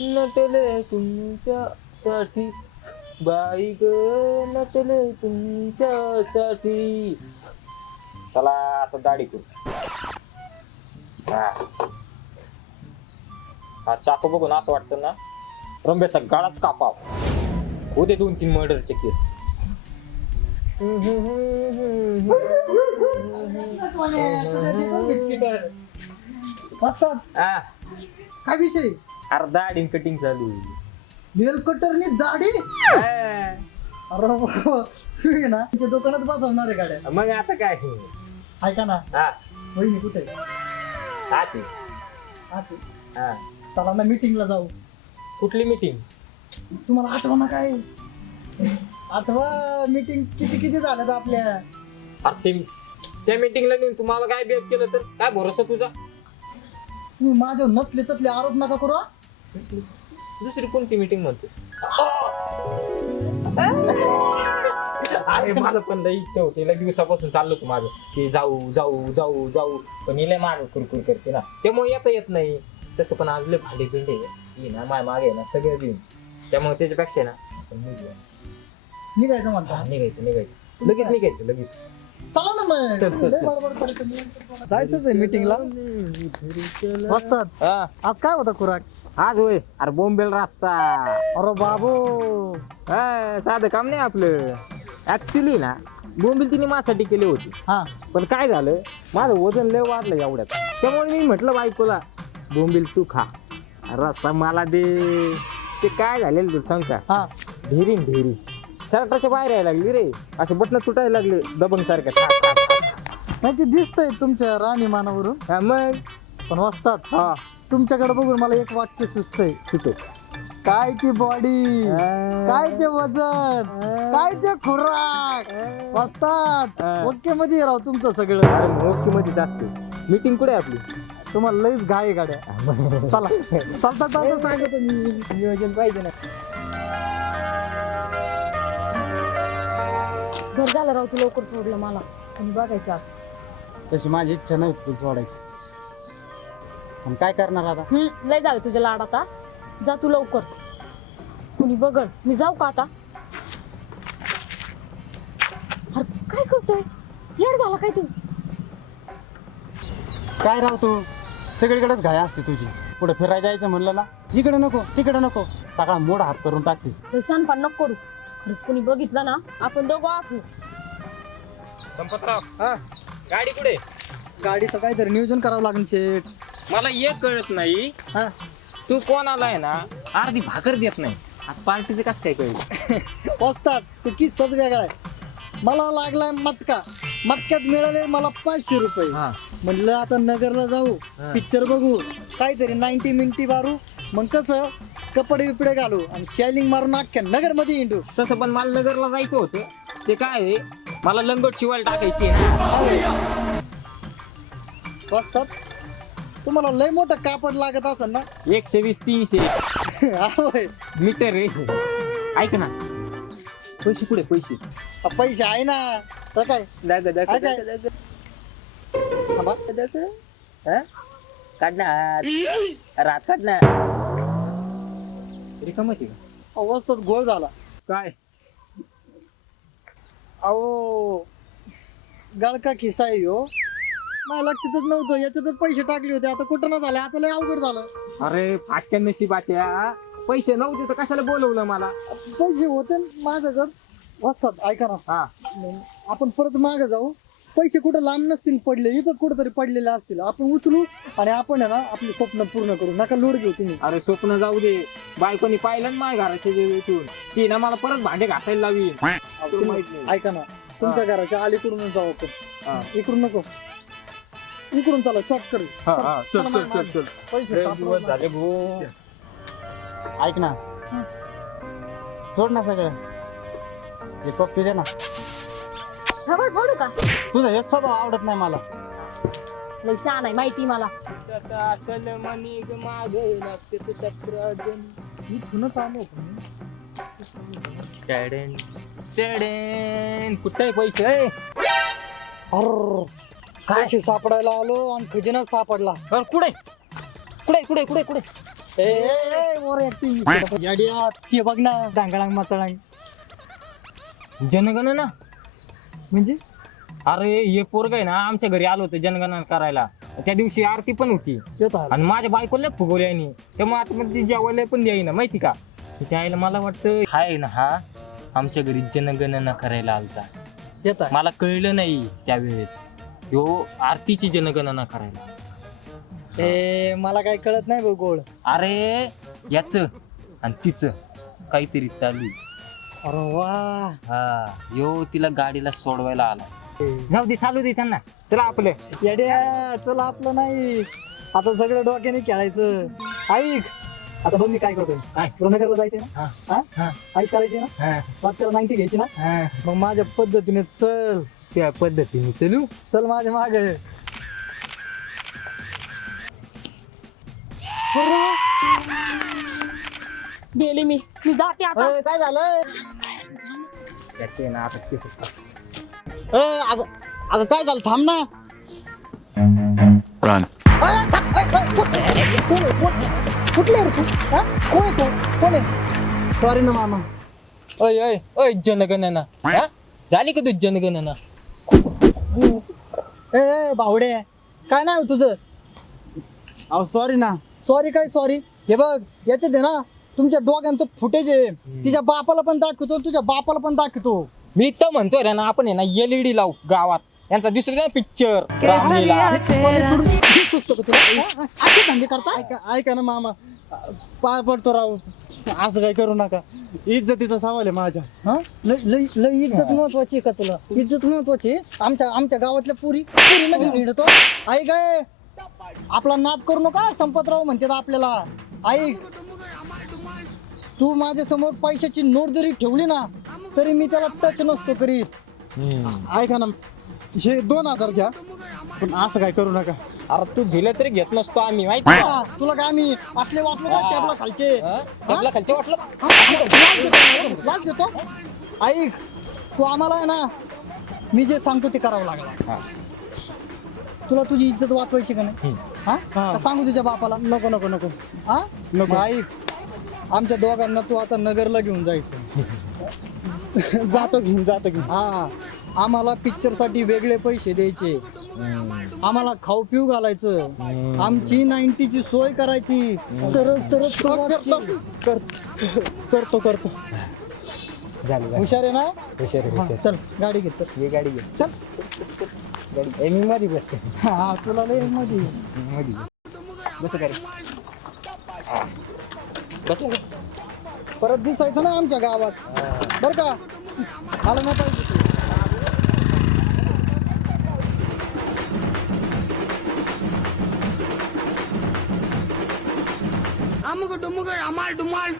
नटले तुमच्यासाठी बाई ग, नटले तुमच्यासाठी. चला आता दाढी करू. हा चाकू बघून असं वाटतं ना रंब्याचा गाळाच कापाव. होते 2-3 मर्डरचे केस. हा काय विषय? अरे दाढी कटिंग चालू आहे. नेल कटरनी दाढी? हा. अरे बाबा, तुम्ही ना तुमच्या दुकानात बसवणार आहे गाड्या. मग आता काय ऐका ना, हा वहिनी कुठे? हा ते आते. हा चला ना मीटिंगला जाऊ. कुठली मीटिंग? तुम्हाला आठवा ना काय? आठवा मीटिंग किती किती झाल्यात आपल्या. अरे त्या मीटिंगला नेऊन तुम्हाला काय बेत केलं तर काय भरोसा तुझा? तुम्ही माझ्यावर नसले तसले आरोप नका करू हा. दुसरी कोणती मीटिंग म्हणतो? अरे मला पण लई इच्छा होती, लई दिवसापासून चाललो होतं माझं की जाऊ जाऊ जाऊ जाऊ, पण हिला माग कुरकुर करते ना, त्यामुळे येत नाही. तसं पण आज लय भांडे बिंडे ये ना माय मागे ना सगळं देईन, त्यामुळे त्याच्यापेक्षा ना असं निघायचं म्हणता? निघायचं लगेच निघायचं. चला ना मग. चल, चल, लय चल. बडबड करत तुम्ही. जायचंच आहे मीटिंगला. वस्तात हा आज काय होता खुराक? आज होय, अरे बोंबेल रस्सा. अरे बाबू, साधं काम नाही आपलं. ऍक्च्युली ना बोंबील तिने माझ्यासाठी केली होती, हा पण काय झालं माझं वजन लय वाढलं एवढ्यात, त्यामुळे मी म्हटलं बायकोला बोंबील तू खा, रस्सा मला दे. ते काय झालेलं तुला सांग का, हा ढेरी शर्टाच्या बाहेर यायला लागली रे, असे बटन तुटायला लागले दबंग सारख्या. नाही ते दिसतंय तुमच्या राहणीमानावरून. मग पण वस्तात हा तुमच्याकडे बघून मला एक वाक्य सुचतंय. सुतो काय ती बॉडी, काय ते वजन, काय ते खुराक. वस्तात ओके मध्ये राव तुमचं सगळं. ओके मध्येच असते. मीटिंग कुठे आहे आपली? तुम्हाला लईच घाई आहे गाड्या. चला चालता चालता सांगतो मी. नियोजन पाहिजे ना. घर झालं राव, तू लवकर सोडलं मला आणि बघायच्या. तशी माझी इच्छा नव्हती तुला सोडायची, पण काय करणार आता. लय जावे तुझ्या लाड आता. जा तू लवकर, कुणी बघल. मी जाऊ का आता? अरे काय करतोय, येड झाला काय तू? काय राव तू, सगळीकडेच घाय असते तुझी. पुढे फिरायला जायचं म्हणलं ना, इकडे नको तिकडे नको, सगळा मूड हात करून टाकतीस. शानपण नको करू. खरंच कुणी बघितलं ना आपण दोघं आठवू. संपतराव हा गाडी कुठे? गाडीचं काहीतरी नियोजन करावं लागेल शेठ. मला एक कळत नाही, हा तू कोण आलाय ना अर्धी भाकर देत नाही, आता पार्टीचं कसं काय कळलं? वस्तात तू किस्साच वेगळा आहे. मला लागलाय मटका, मटक्यात मिळाले मला 500 रुपये. हा. म्हणलं आता नगरला जाऊ, पिक्चर बघू, काहीतरी 90 मिनिटी मारू, मग कसं कपडे बिपडे घालू आणि शॅलिंग मारून अख्ख्या नगर मध्ये हिंडू. तसं पण मला नगरला जायचं होतं, ते काय आहे, मला लंगोट शिवायला टाकायची आहे. वस्तात तुम्हाला लय मोठं कापड लागत असेल ना. 120 300 हा होय. मीटर रे. ऐक ना, पैसे कुठे? पैसे पैसे आहे ना. तर काय आहे काय? थांबा. काढणार रात काढणार रिकामाची का? वस्तात गोळ झाला. काय अहो गळका खिसा आहे ह्यो. मला लक्षातच नव्हतं, याच्यातच पैसे टाकले होते. आता कुठं ना झाले, आता लय अवघड झालं. अरे फाटक्या नशिबाच्या, पैसे नव्हते तर कशाला बोलवलं मला? पैसे होते माझ्याकडं. वस्तात ऐका ना, हा आपण परत मागे जाऊ. पैसे कुठं लांब नसतील पडले, इथं कुठेतरी पडलेले असतील. आपण उचलू आणि आपण आहे ना आपली स्वप्न पूर्ण करू. नका लोड घेऊ तुम्ही. अरे स्वप्न जाऊ दे, बायकोनी पाहिलं ना माझ्या घराच्या ती ना मला परत भांडे घासायला लावी. ऐका ना, तुमच्या घराच्या अलीकडूनच जाऊ आपण. इकडून नको, इकडून चला शॉर्टकट. पैसे सापडून झाले भो. ऐक ना, सोड ना सगळं, हे पप्पी दे ना. थबड फोडू का? तुझा हेच स्वभाव आवडत नाही मला. लय शान आहे माहिती मला. इथूनच आलो कुठे पैसे? अरे काय सापडायला आलो आणि खजिना सापडला. कुठे कुठे कुठे कुठे कुठे? ते बघ ना डांगळांग माचळांग जनगणना म्हणजे अरे एक पोरग आहे ना आमच्या घरी आलो होतं जनगणना करायला. त्या दिवशी आरती पण होती येत आहे. आणि माझ्या बायकोला फुगवली यांनी. त्यामुळे आता मग ती जेवायला पण द्यायना माहिती का. तिच्या आईला मला वाटतं हाय ना हा आमच्या घरी जनगणना करायला आलता. येत आहे. मला कळलं नाही त्यावेळेस ह्यो आरतीची जनगणना करायला. मला काही कळत नाही बघ गोळ. अरे याच आणि तिचं काहीतरी चालू आहे. अरे वा हा यो तिला गाडीला सोडवायला आला. जाऊ दे चालू दे त्यांना. चला आपलं येड्या चला आपलं नाही आता सगळं डोक्याने खेळायचं. ऐक आता बघ मी काय करतोय. काय? नगरला जायचंय ना. हा. हा? हा. आईस करायची ना. हा, मागच्याला 90 घ्यायची ना. हा. मग माझ्या पद्धतीने चल त्या पद्धतीने चलू. चल माझ्या मागे. गेली मी जाते आता. काय झालं त्याचे ना आता केसच काढ. अगं अगं काय झालं थांब ना. Run. कुठले रे तू? हा? कोण आहे तू? कोण आहे? सॉरी ना मामा. ओय ओय ओय जनगणना हा? झाली का तुझी जनगणना. ए बावडे काय नाव तुझं? अहो सॉरी ना. सॉरी काय सॉरी. हे बघ याच्यात आहे ना तुमच्या डोक्यांचं फुटेज आहे. तिच्या बापाला पण दाखवतो तुझ्या बापाला पण दाखवतो. मी तर म्हणतोय रे ना आपण आहे ना LED लावू गावात. यांचा दिसतो पिक्चर. असे धंदे करता. ऐका ना मामा, पाय पडतो राव, असं काही करू नका. इज्जतीचा सवाल आहे माझ्या. हा? लय लय इज्जत महत्वाची आहे का तुला? इज्जत महत्वाची आहे? आमच्या गावातल्या पुरी न घेऊन येतो. ऐक काय आपला नाद करू नका. संपतराव म्हणतात आपल्याला. ऐक तू माझ्या समोर पैशाची नोट जरी ठेवली ना तरी मी त्याला टच नसतो करीत. ऐका ना, हे 2000 घ्या, पण असं काय करू नका. अरे तू दिलं तरी घेत नसतो आम्ही माहिती का. हा, तुला काय आम्ही असले वाटलो का टॅबला खालचे. आपला खालचे वाटलं. लाच घेतो. ऐक तू आम्हाला आहे ना मी जे सांगतो ते करावं लागला. तुला तुझी इज्जत वाचवायची का नाही. हा का सांगू तुझ्या बापाला. नको नको नको. हा मग ऐक आमच्या दोघांना तू आता नगरला घेऊन जायचं. जातो घेऊन. हा आम्हाला पिक्चर साठी वेगळे पैसे द्यायचे. आम्हाला खाऊ पिऊ घालायचं. आमची 90ची सोय करायची. करतो. झालं हुशार आहे ना. हुशार हा, चल गाडी घे चल. ये गाडी घे. चल गाडी मी मध्ये बसते. हा तुला लय मध्ये मध्ये बस काय बस. परत दिसायचं ना आमच्या गावात बर का. आलं नाही पाहिजे. अमुक डुमुक अमाल डुमाल